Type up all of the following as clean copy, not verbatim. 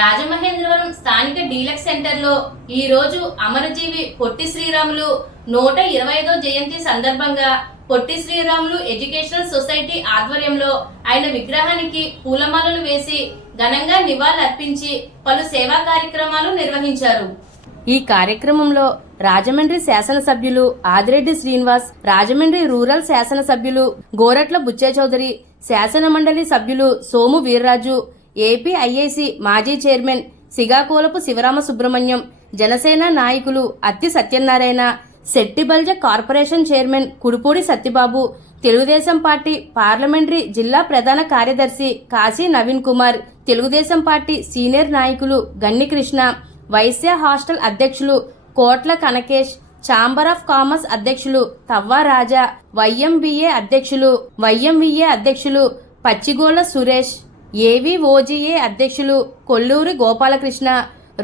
రాజమహేంద్రవరం స్థానిక డీలక్స్ సెంటర్లో ఈరోజు అమరజీవి పొట్టి శ్రీరాములు 125వ జయంతి సందర్భంగా పొట్టి శ్రీరాములు ఎడ్యుకేషనల్ సొసైటీ ఆధ్వర్యంలో ఆయన విగ్రహానికి పూలమాలలు వేసి ఘనంగా నివాళులర్పించి పలు సేవా కార్యక్రమాలు నిర్వహించారు. ఈ కార్యక్రమంలో రాజమండ్రి శాసనసభ్యులు ఆదిరెడ్డి శ్రీనివాస్, రాజమండ్రి రూరల్ శాసనసభ్యులు గోరట్ల బుచ్చే చౌదరి, శాసన మండలి సభ్యులు సోము వీర్రాజు, ఏపీఐఐసి మాజీ చైర్మన్ సిగాకోలపు శివరామ సుబ్రహ్మణ్యం, జనసేన నాయకులు Atti Satyanarayana, Settibalija corporation chairman Kudupudi Satyababu, Telugu Desam party parliamentary జిల్లా ప్రధాన కార్యదర్శి కాశీ నవీన్ కుమార్, తెలుగుదేశం పార్టీ సీనియర్ నాయకులు గన్ని కృష్ణ, వైశ్య హాస్టల్ అధ్యక్షులు కోట్ల కనకేష్, ఛాంబర్ ఆఫ్ కామర్స్ అధ్యక్షులు తవ్వా రాజా, వైఎంవిఏ అధ్యక్షులు పచ్చిగోళ్ల సురేష్, ఏవీఓజీఏ అధ్యక్షులు కొల్లూరి గోపాలకృష్ణ,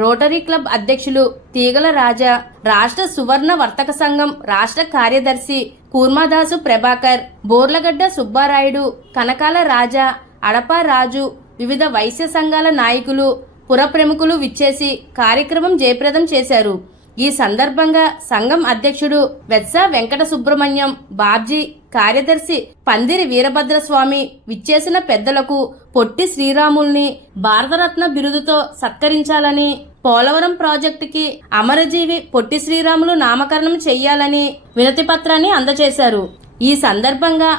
రోటరీ క్లబ్ అధ్యక్షులు తీగల రాజా, రాష్ట్ర సువర్ణ వర్తక సంఘం రాష్ట్ర కార్యదర్శి కూర్మాదాసు ప్రభాకర్, బోర్లగడ్డ సుబ్బారాయుడు, కనకాల రాజా, అడపా రాజు, వివిధ వైశ్య సంఘాల నాయకులు, పుర ప్రముఖులు విచ్చేసి కార్యక్రమం జయప్రదం చేశారు. ఈ సందర్భంగా సంఘం అధ్యక్షుడు వెత్స వెంకట సుబ్రహ్మణ్యం, బాబ్జీ, కార్యదర్శి పందిరి వీరభద్రస్వామి విచ్చేసిన పెద్దలకు పొట్టి శ్రీరాముల్ని భారతరత్న బిరుదుతో సత్కరించాలని, పోలవరం ప్రాజెక్టుకి అమరజీవి పొట్టి శ్రీరాములు నామకరణం చెయ్యాలని వినతి పత్రాన్ని అందజేశారు. ఈ సందర్భంగా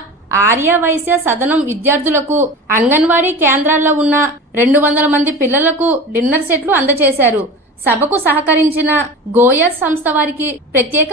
ఆర్య వైశ్య సదనం విద్యార్థులకు అంగన్వాడీ కేంద్రాల్లో ఉన్న 200 మంది పిల్లలకు డిన్నర్ సెట్లు అందజేశారు. సభకు సహకరించిన గోయర్ సంస్థ వారికి ప్రత్యేక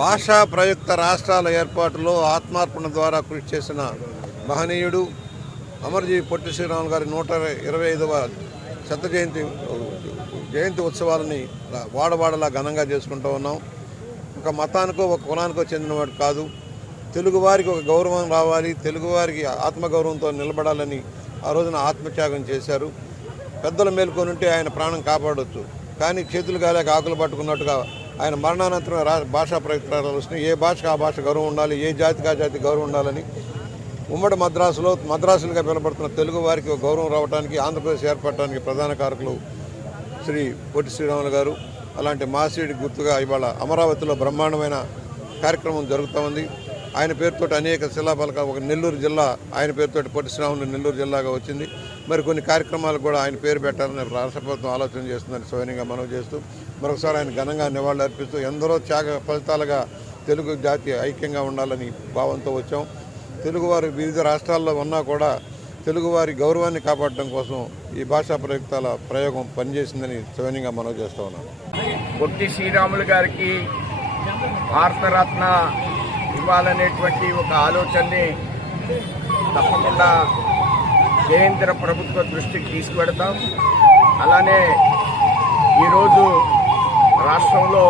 భాషా ప్రయుక్త రాష్ట్రాల ఏర్పాటులో ఆత్మార్పణ ద్వారా కృషి చేసిన మహనీయుడు అమరజీవి పొట్టి శ్రీరాములు గారి 125వ శత జయంతి ఉత్సవాలని వాడవాడలా ఘనంగా చేసుకుంటూ ఉన్నాం. ఒక మతానికో ఒక కులానికో చెందినవాడు కాదు, తెలుగువారికి ఒక గౌరవం రావాలి, తెలుగువారికి ఆత్మగౌరవంతో నిలబడాలని ఆ రోజున ఆత్మత్యాగం చేశారు. పెద్దలు మేల్కొనుంటే ఆయన ప్రాణం కాపాడవచ్చు, కానీ చేతులు గాలేక ఆకులు పట్టుకున్నట్టుగా ఆయన మరణానంతరం భాషా ప్రయుక్తాలు వస్తున్నాయి. ఏ భాషకు ఆ భాష గౌరవం ఉండాలి, ఏ జాతికి ఆ జాతి గౌరవం ఉండాలని ఉమ్మడి మద్రాసులుగా పిలువబడుతున్న తెలుగు వారికి ఒక గౌరవం రావడానికి, ఆంధ్రప్రదేశ్ ఏర్పడటానికి ప్రధాన కారకులు శ్రీ పొట్టి శ్రీరాములు గారు. అలాంటి మాసీడి గుర్తుగా ఇవాళ అమరావతిలో బ్రహ్మాండమైన కార్యక్రమం జరుగుతూ ఉంది. ఆయన పేరుతోటి అనేక శిలాఫలకాలు, ఒక నెల్లూరు జిల్లా ఆయన పేరుతోటి పొట్టి శ్రీరాములు నెల్లూరు జిల్లాగా వచ్చింది. మరి కొన్ని కార్యక్రమాలు కూడా ఆయన పేరు పెట్టాలని రాష్ట్ర ప్రభుత్వం ఆలోచన చేస్తుందని స్వయంగా మనవి చేస్తూ మరొకసారి ఆయన ఘనంగా నివాళులు అర్పిస్తూ ఎందరో త్యాగ ఫలితాలుగా తెలుగు జాతి ఐక్యంగా ఉండాలని భావంతో వచ్చాం. తెలుగువారు వివిధ రాష్ట్రాల్లో ఉన్నా కూడా తెలుగువారి గౌరవాన్ని కాపాడడం కోసం ఈ భాషా ప్రయుక్తాల ప్రయోగం పనిచేసిందని స్వయంగా మనవి చేస్తూ ఉన్నాం. పొట్టి శ్రీరాములు గారికి భారతరత్న ఇవ్వాలనేటువంటి ఒక ఆలోచనని తప్పకుండా కేంద్ర ప్రభుత్వ దృష్టికి తీసుకువెడతాం. అలానే ఈరోజు రాష్ట్రంలో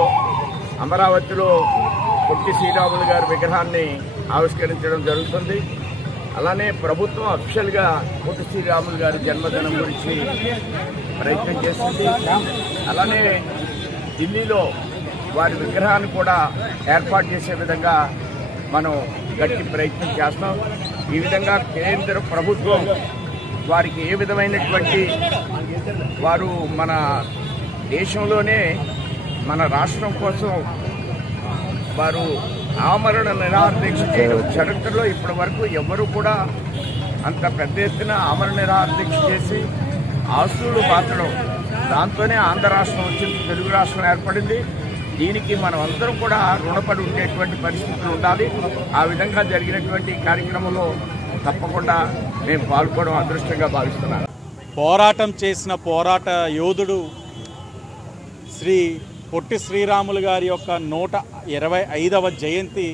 అమరావతిలో పొట్టి శ్రీరాములు గారి విగ్రహాన్ని ఆవిష్కరించడం జరుగుతుంది. అలానే ప్రభుత్వం అఫీషియల్గా పొట్టి శ్రీరాములు గారి జన్మదినం గురించి ప్రయత్నం చేస్తుంది. అలానే ఢిల్లీలో వారి విగ్రహాన్ని కూడా ఏర్పాటు చేసే విధంగా మనం గట్టి ప్రయత్నం చేస్తాం. ఈ విధంగా కేంద్ర ప్రభుత్వం వారికి ఏ విధమైనటువంటి వారు మన దేశంలోనే మన రాష్ట్రం కోసం వారు ఆమరణ నిరాహార దీక్ష చేయడం చరిత్రలో ఇప్పటి వరకు ఎవరు కూడా అంత పెద్ద ఎత్తున ఆమరణ నిరాహార దీక్ష చేసి ఆస్తులు పాతడం, దాంతోనే ఆంధ్ర రాష్ట్రం వచ్చింది, తెలుగు రాష్ట్రం ఏర్పడింది. దీనికి మనం అందరం కూడా రుణపడి ఉండేటువంటి పరిస్థితులు ఉండాలి. ఆ విధంగా జరిగినటువంటి కార్యక్రమంలో తప్పకుండా మేము పాల్గొనడం అదృష్టంగా భావిస్తున్నాను. పోరాటం చేసిన పోరాట యోధుడు శ్రీ పొట్టి శ్రీరాములు గారి యొక్క 125వ జయంతి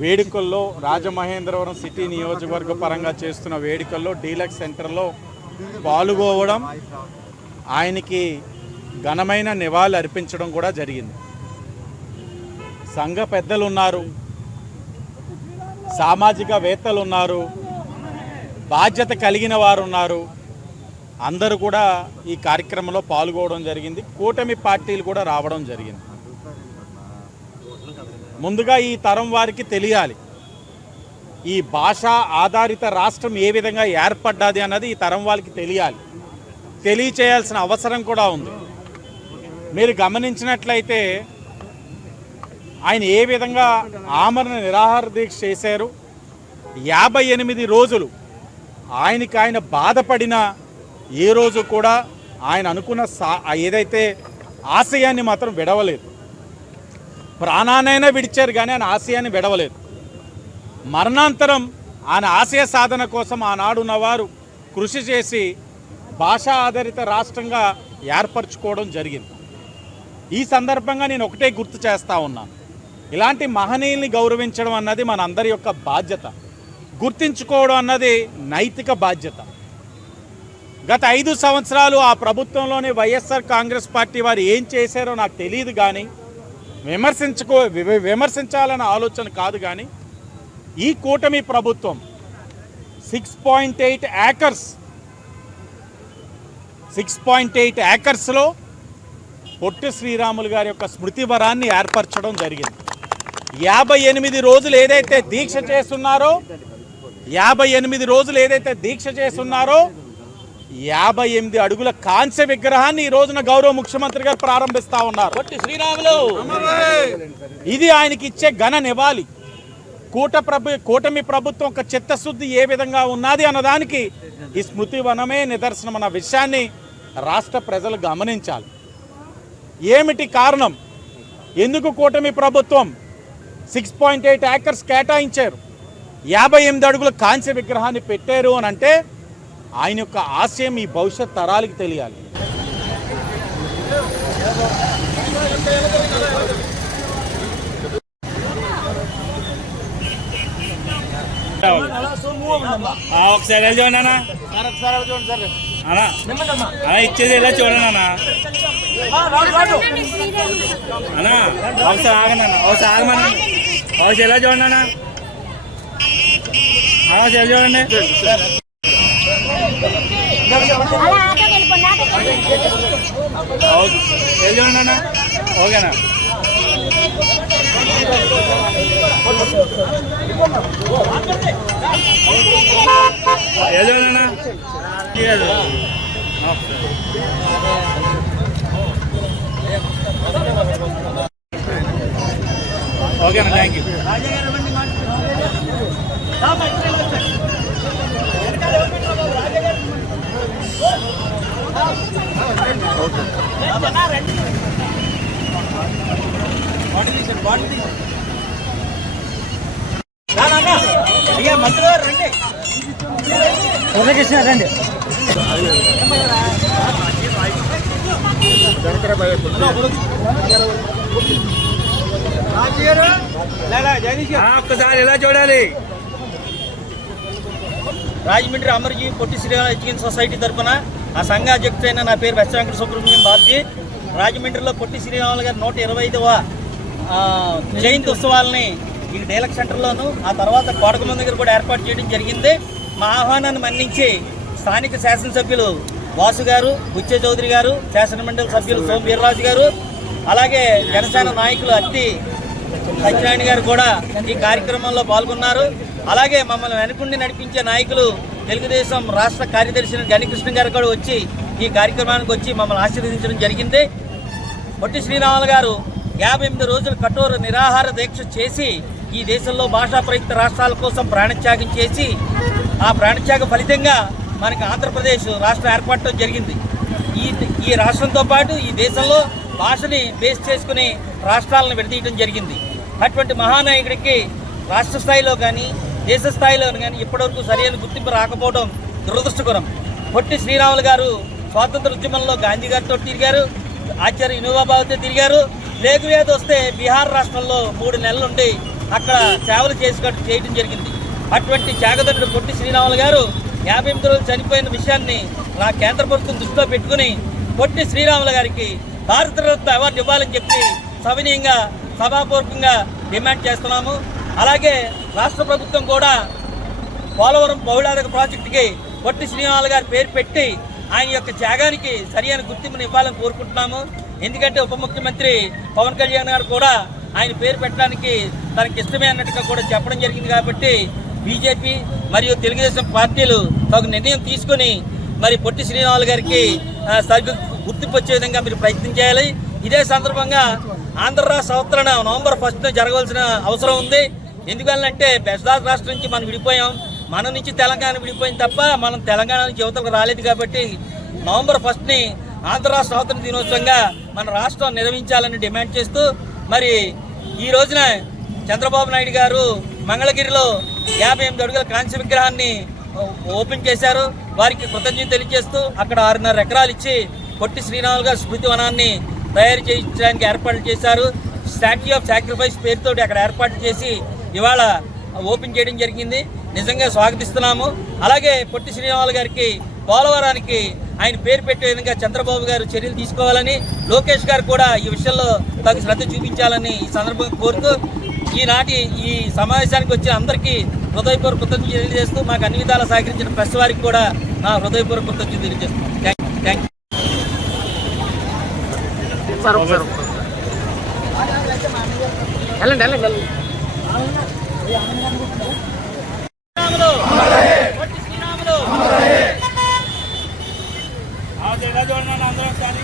వేడుకల్లో రాజమహేంద్రవరం సిటీ నియోజకవర్గ పరంగా చేస్తున్న వేడుకల్లో డీలక్స్ సెంటర్లో పాల్గొవడం, ఆయనకి ఘనమైన నివాళులు అర్పించడం కూడా జరిగింది. సంఘ పెద్దలు ఉన్నారు, సామాజికవేత్తలు ఉన్నారు, బాధ్యత కలిగిన వారు ఉన్నారు. అందరూ కూడా ఈ కార్యక్రమంలో పాల్గొనడం జరిగింది. కూటమి పార్టీలు కూడా రావడం జరిగింది. ముందుగా ఈ తరం వారికి తెలియాలి, ఈ భాషా ఆధారిత రాష్ట్రం ఏ విధంగా ఏర్పడ్డది అన్నది ఈ తరం వాళ్ళకి తెలియాలి, తెలియచేయాల్సిన అవసరం కూడా ఉంది. మీరు గమనించినట్లయితే ఆయన ఏ విధంగా ఆమరణ నిరాహార దీక్ష చేశారు. 58 రోజులు ఆయన బాధపడిన ఏ రోజు కూడా ఆయన అనుకున్న ఏదైతే ఆశయాన్ని మాత్రం విడవలేదు. ప్రాణానైనా విడిచారు కానీ ఆయన ఆశయాన్ని విడవలేదు. మరణాంతరం ఆయన ఆశయ సాధన కోసం ఆనాడున్నవారు కృషి చేసి భాషా ఆధారిత రాష్ట్రంగా ఏర్పరచుకోవడం జరిగింది. ఈ సందర్భంగా నేను ఒకటే గుర్తు చేస్తూ ఉన్నాను, ఇలాంటి మహనీయుల్ని గౌరవించడం అన్నది మన అందరి యొక్క బాధ్యత, గుర్తించుకోవడం అన్నది నైతిక బాధ్యత. గత 5 సంవత్సరాలు ఆ ప్రభుత్వంలోని వైఎస్ఆర్ కాంగ్రెస్ పార్టీ వారు ఏం చేశారో నాకు తెలియదు, కానీ విమర్శించాలన్న ఆలోచన కాదు. కానీ ఈ కూటమి ప్రభుత్వం 6.8 ఏకర్స్లో పొట్టి శ్రీరాములు గారి యొక్క స్మృతి వరాన్ని ఏర్పరచడం జరిగింది. 58 రోజులు ఏదైతే దీక్ష చేస్తున్నారో 58 అడుగుల కాంస్య విగ్రహాన్ని ఈ రోజున గౌరవ ముఖ్యమంత్రి గారు ప్రారంభిస్తా ఉన్నారు. పొట్టి శ్రీరాములు ఇది ఆయనకి ఇచ్చే ఘన నివాళి. కూటమి ప్రభుత్వం ఒక చిత్తశుద్ధి ఏ విధంగా ఉన్నది అన్నదానికి ఈ స్మృతి వనమే నిదర్శనం అన్న విషయాన్ని రాష్ట్ర ప్రజలు గమనించాలి. ఏమిటి కారణం, ఎందుకు కూటమి ప్రభుత్వం 6.8 ఏకర్స్ కేటాయించారు, 58 అడుగుల కాంస్య విగ్రహాన్ని పెట్టారు అని అంటే ఆయన యొక్క ఆశయం ఈ భవిష్యత్ తరాలకి తెలియాలి. ఒకసారి చూడండి అన్న, అలా ఇచ్చేది ఎలా చూడండి అన్న, అన్నా ఒకసారి ఆగండి అన్న, ఒకసారి ఆగమన్నా, ఒకసారి ఎలా చూడండి అన్న, ఒకసారి చూడండి, చూడండి అన్న, ఓకేనా. ఏదైనా ఓకేనా, థ్యాంక్ యూ. మురళీకృష్ణ రండి. ఒక్కసారి ఎలా చూడాలి. రాజమండ్రి అమర్జీ పొట్టి శ్రీరాములు ఎడ్యుకేషన్ సొసైటీ తరఫున ఆ సంఘ అధ్యక్షుడైన నా పేరు వెంకట సుబ్రహ్మణ్యం బాబ్జీ. రాజమండ్రిలో పొట్టి శ్రీరాములు గారి 125వ జయంతి ఉత్సవాలని ఈ డైలక్స్ సెంటర్లోను, ఆ తర్వాత కోటగుమ్మం దగ్గర కూడా ఏర్పాటు చేయడం జరిగింది. మా ఆహ్వానాన్ని మన్నించి స్థానిక శాసనసభ్యులు వాసు గారు, బుచ్చే చౌదరి గారు, శాసనమండలి సభ్యులు సోమ వీర్రాజు గారు, అలాగే జనసేన నాయకులు అత్తి సత్యనారాయణ గారు కూడా ఈ కార్యక్రమంలో పాల్గొన్నారు. అలాగే మమ్మల్ని వెనుకుండి నడిపించే నాయకులు తెలుగుదేశం రాష్ట్ర కార్యదర్శి గణికృష్ణ గారు కూడా వచ్చి ఈ కార్యక్రమానికి వచ్చి మమ్మల్ని ఆశీర్వదించడం జరిగింది. పొట్టి శ్రీరాములు గారు 58 రోజులు కఠోర నిరాహార దీక్ష చేసి ఈ దేశంలో భాషా ప్రయుక్త రాష్ట్రాల కోసం ప్రాణత్యాగం చేసి ఆ ప్రాణత్యాగ ఫలితంగా మనకి ఆంధ్రప్రదేశ్ రాష్ట్రం ఏర్పడటం జరిగింది. ఈ రాష్ట్రంతో పాటు ఈ దేశంలో భాషని బేస్ చేసుకుని రాష్ట్రాలను విడదీయడం జరిగింది. అటువంటి మహానాయకుడికి రాష్ట్ర స్థాయిలో కానీ దేశ స్థాయిలో కానీ ఇప్పటివరకు సరైన గుర్తింపు రాకపోవడం దురదృష్టకరం. పొట్టి శ్రీరాములు గారు స్వాతంత్ర ఉద్యమంలో గాంధీ గారితో తిరిగారు, ఆచార్య వినోబాబాతో తిరిగారు. ప్లేగు వ్యాధి వస్తే బీహార్ రాష్ట్రంలో 3 నెలలు ఉండి అక్కడ సేవలు చేయడం జరిగింది. అటువంటి త్యాగదనుడు పొట్టి శ్రీరాములు గారు 58 రోజులు చనిపోయిన విషయాన్ని నా కేంద్ర ప్రభుత్వం దృష్టిలో పెట్టుకుని పొట్టి శ్రీరాములు గారికి భారతరత్న అవార్డు ఇవ్వాలని చెప్పి సవినీయంగా సభాపూర్వకంగా డిమాండ్ చేస్తున్నాము. అలాగే రాష్ట్ర ప్రభుత్వం కూడా పోలవరం బహుళార్థక ప్రాజెక్టుకి పొట్టి శ్రీరాములు గారి పేరు పెట్టి ఆయన యొక్క త్యాగానికి సరైన గుర్తింపును ఇవ్వాలని కోరుకుంటున్నాము. ఎందుకంటే ఉప ముఖ్యమంత్రి పవన్ కళ్యాణ్ గారు కూడా ఆయన పేరు పెట్టడానికి తనకి ఇష్టమే అన్నట్టుగా కూడా చెప్పడం జరిగింది. కాబట్టి బీజేపీ మరియు తెలుగుదేశం పార్టీలు తగు నిర్ణయం తీసుకుని మరి పొట్టి శ్రీరాములు గారికి సరిగ్గా గుర్తింపు వచ్చే విధంగా మీరు ప్రయత్నం చేయాలి. ఇదే సందర్భంగా ఆంధ్ర రాష్ట్ర అవతరణ నవంబర్ 1న జరగవలసిన అవసరం ఉంది. ఎందుకంటే బెస్దాస్ రాష్ట్రం నుంచి మనం విడిపోయాం, మన నుంచి తెలంగాణ విడిపోయింది తప్ప మనం తెలంగాణ నుంచి యువతలకు రాలేదు. కాబట్టి నవంబర్ 1ని ఆంధ్ర రాష్ట్ర అవతరణ దినోత్సవంగా మన రాష్ట్రం నిర్వహించాలని డిమాండ్ చేస్తూ మరి ఈ రోజున చంద్రబాబు నాయుడు గారు మంగళగిరిలో 58 అడుగుల కాంస్య విగ్రహాన్ని ఓపెన్ చేశారు. వారికి కృతజ్ఞత తెలియజేస్తూ అక్కడ 6.5 ఎకరాలు ఇచ్చి పొట్టి శ్రీరాములు గారి స్మృతి వనాన్ని తయారు చేయించడానికి ఏర్పాట్లు చేశారు. స్టాట్యూ ఆఫ్ సాక్రిఫైస్ పేరుతో అక్కడ ఏర్పాటు చేసి ఇవాళ ఓపెన్ చేయడం జరిగింది. నిజంగా స్వాగతిస్తున్నాము. అలాగే పొట్టి శ్రీరాములు గారికి పోలవరానికి ఆయన పేరు పెట్టే విధంగా చంద్రబాబు గారు చర్యలు తీసుకోవాలని, లోకేష్ గారు కూడా ఈ విషయంలో తగు శ్రద్ధ చూపించాలని ఈ సందర్భంగా కోరుతూ ఈనాటి ఈ సమావేశానికి వచ్చిన అందరికీ హృదయపూర్వక కృతజ్ఞతలు తెలియజేస్తూ మాకు అన్ని విధాలా సహకరించిన ప్రెస్ వారికి కూడా నా హృదయపూర్వక కృతజ్ఞతలు తెలియజేస్తున్నాను. Thank you. ఎలా చూడండి అందరూ ఒకసారి.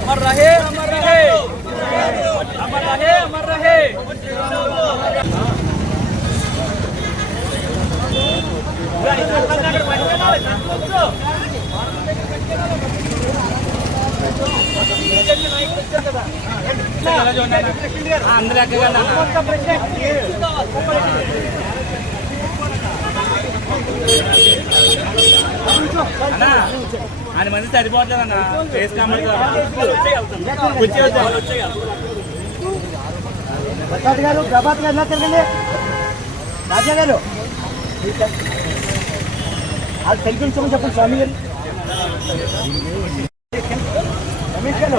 अमर रहे, अमर रहे, अमर रहे, अमर रहे. అందరూ ఎక్కగలరా? అన్నా ఆయన మంది సరిపోతుంది అన్న ఫేస్ కామెంట్ ప్రసాద్ గారు, ప్రభాత్ గారు ఎలా తిరగండి, రాజా గారు అది తెలిపించమని చెప్పండి. స్వామి గారు, రమేష్ గారు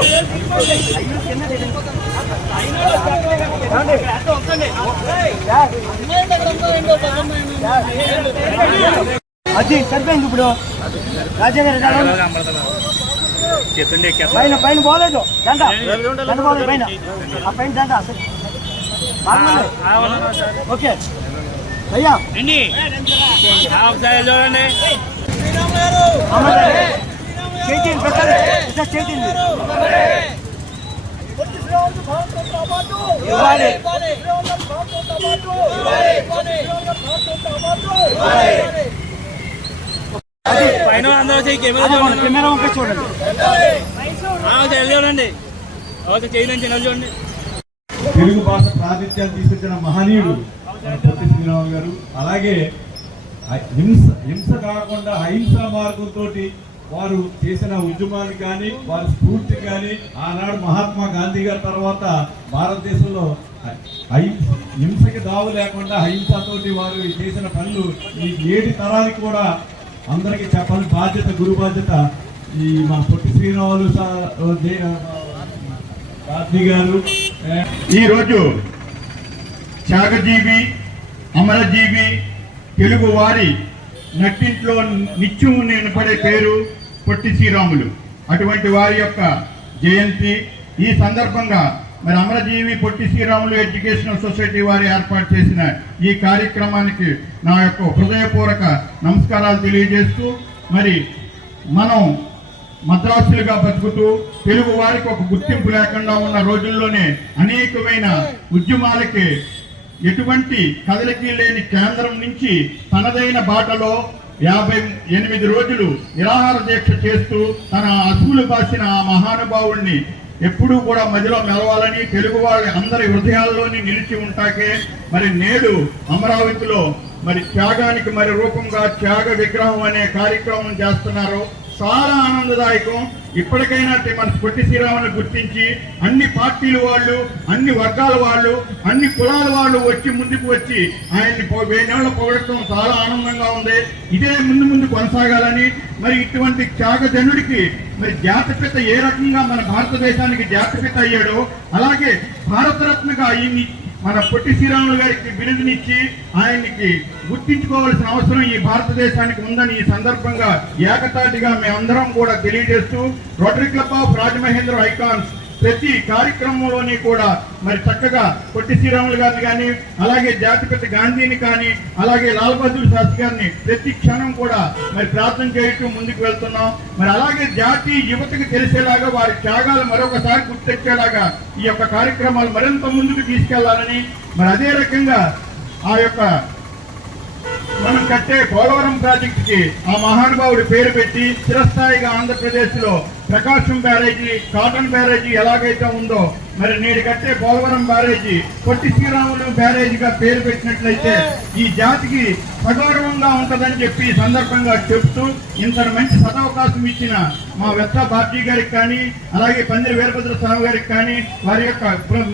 అది సరిపోయింది ఇప్పుడు రాజాగారు చెప్తుండే పైన పైన పోలేదు దండ దండ పోలేదు పైన ఆ పైన దండ అసలు ఓకే అయ్యా ఒకసారి చూడండి చేతింది పెట్టాలి ఇట్లా చేతింది ఇవ్వాలి పైన అందరూ కెమెరా కెమెరా వంక చూడండి చూడండి ఒకసారి చేయి నుంచి చూడండి. తెలుగు భాష ప్రాతిథ్యాన్ని తీసుకొచ్చిన మహనీయుడు పొట్టి శ్రీరాములు గారు. అలాగే హింస కాకుండా అహింసా మార్గంతో వారు చేసిన ఉద్యమాలు కానీ వారి స్ఫూర్తి కానీ ఆనాడు మహాత్మా గాంధీ గారి తర్వాత భారతదేశంలో హింసకి దావు లేకుండా అహింసతోటి వారు చేసిన పనులు ఈ 7 తరానికి కూడా అందరికీ చెప్పాలని బాధ్యత, గురు బాధ్యత ఈ మా పొట్టి శ్రీరాములు గాంధీ గారు. ఈరోజు త్యాగజీవి, అమరజీవి, తెలుగు వారి నట్టింట్లో నిత్యం నిలబడే పేరు పొట్టి శ్రీరాములు. అటువంటి వారి యొక్క జయంతి ఈ సందర్భంగా మరి అమరజీవి పొట్టి శ్రీరాములు ఎడ్యుకేషనల్ సొసైటీ వారు ఏర్పాటు చేసిన ఈ కార్యక్రమానికి నా యొక్క హృదయపూర్వక నమస్కారాలు తెలియజేస్తూ, మరి మనం మద్రాసులుగా బతుకుతూ తెలుగు వారికి ఒక గుర్తింపు లేకుండా ఉన్న రోజుల్లోనే అనేకమైన ఉద్యమాలకి ఎటువంటి కదలికీ లేని కేంద్రం నుంచి తనదైన బాటలో 58 రోజులు నిరాహార దీక్ష చేస్తూ తన అసూలు బాసిన ఆ మహానుభావుణ్ణి ఎప్పుడూ కూడా మధ్యలో మెలవాలని, తెలుగు వాళ్ళ అందరి హృదయాల్లోని నిలిచి ఉంటాకే మరి నేడు అమరావతిలో మరి త్యాగానికి మరి రూపంగా త్యాగ విగ్రహం అనే కార్యక్రమం చేస్తున్నారు. చాలా ఆనందదాయకం. ఇప్పటికైనా మన పొట్టి శ్రీరాముని గుర్తించి అన్ని పార్టీల వాళ్ళు, అన్ని వర్గాల వాళ్ళు, అన్ని కులాల వాళ్ళు వచ్చి ముందుకు వచ్చి ఆయన్ని 1000 ఏళ్ల పొగడటం చాలా ఆనందంగా ఉంది. ఇదే ముందు కొనసాగాలని, మరి ఇటువంటి త్యాగజనుడికి మరి జాతిపిత ఏ రకంగా మన భారతదేశానికి జాతిపిత అయ్యాడో అలాగే భారతరత్నగా ఈ మన పొట్టి శ్రీరాములు గారికి బిరుదునిచ్చి ఆయనకి గుర్తించుకోవాల్సిన అవసరం ఈ భారతదేశానికి ఉందని ఈ సందర్భంగా ఏకతాటిగా మేమందరం కూడా తెలియజేస్తూ, rotary club of Rajamahendra icons ప్రతి కార్యక్రమంలోని కూడా మరి చక్కగా పొట్టి శ్రీరాములు గారిని కానీ, అలాగే జాతిపిత గాంధీని కానీ, అలాగే లాల్ బహదూర్ శాస్త్రి గారిని ప్రతి క్షణం కూడా మరి ప్రార్థన చేయటం ముందుకు వెళ్తున్నాం. మరి అలాగే జాతి యువతకు తెలిసేలాగా వారి త్యాగాలు మరొకసారి గుర్తెచ్చేలాగా ఈ యొక్క కార్యక్రమాలు మరింత ముందుకు తీసుకెళ్లాలని, మరి అదే రకంగా ఆ యొక్క మనం కట్టే పోలవరం ప్రాజెక్టుకి ఆ మహానుభావుడి పేరు పెట్టి చిరస్థాయిగా ఆంధ్రప్రదేశ్ లో ప్రకాశం బ్యారేజీ, కాటన్ బ్యారేజీ ఎలాగైతే ఉందో మరి నేడు కట్టే పోలవరం బ్యారేజీ పొట్టి శ్రీరాములు బ్యారేజీగా పేరు పెట్టినట్లయితే ఈ జాతికి సగౌరవంగా ఉంటుందని చెప్పి ఈ సందర్భంగా చెప్తూ, ఇంతటి మంచి సదవకాశం ఇచ్చిన మా వెత్తా బాబ్జీ గారికి కానీ, అలాగే పందిరి వీరభద్ర స్వామి గారికి కానీ, వారి యొక్క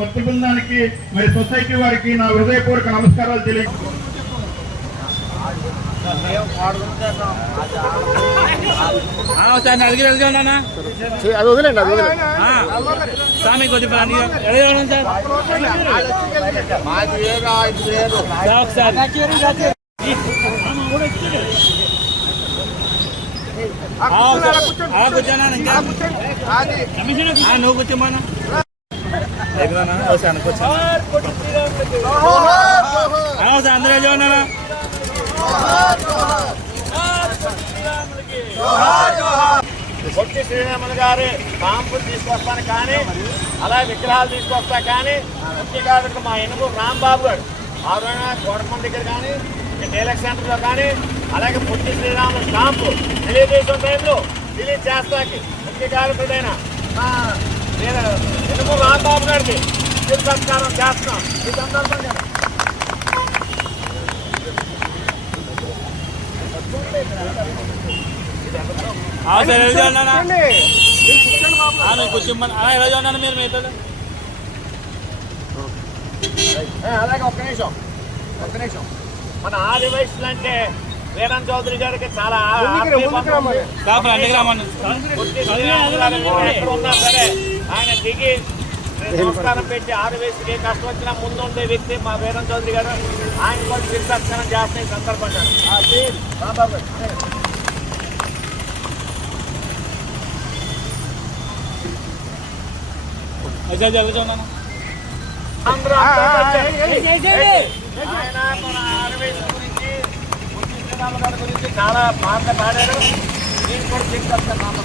మొత్తం బృందానికి మరి సొసైటీ వారికి నా హృదయపూర్వక నమస్కారాలు తెలియజేస్తున్నాను. ఒకసారి నలుగురు ఉన్నా అది వదిలేండి, అది వదిలేదు. స్వామి కొంచెం సార్ కూర్చోనా నువ్వు కూర్చోమన్నా అనుకోవచ్చు. అందరూ చూడన్నా పొట్టి శ్రీరాములు గారి కాంపులు తీసుకొస్తాను కానీ, అలాగే విగ్రహాలు తీసుకొస్తా కానీ, ముఖ్యంగా మా ఎనుగు రాంబాబు గారు ఆరోగ్య కోటకొండ దగ్గర కానీ, డీలక్స్ సెంటర్లో కానీ, అలాగే పొట్టి శ్రీరాములు కాంపు తెలుగుదేశం టైంలో రిలీజ్ చేస్తాకి ముఖ్య కార్యకుడైన ఎనుగు రాంబాబు గారికి సత్కారం చేస్తున్నాం. ఈ సందర్భంగా కూర్చోమని ఉన్నాను మీరు మీతో. అలాగే ఒక్క నిమిషం మన ఆది వయసులు అంటే వీరన్ చౌదరి గారికి చాలా ఉన్నా సరే ఆయన దిగి సంస్కారం పెట్టి ఆడవేసి ఏ కష్టం వచ్చినా ముందు ఉండే వ్యక్తి మా వీరం చౌదరి గారు. ఆయన కూడా శిరసత్కారం చేస్తున్న ఈ సందర్భంగా రాంబాబు ఆయన మన ఆడవేసి గురించి పొట్టి శ్రీరాములు గారి గురించి చాలా పాటలు పాడారు. నేను కూడా శిరసత్కారం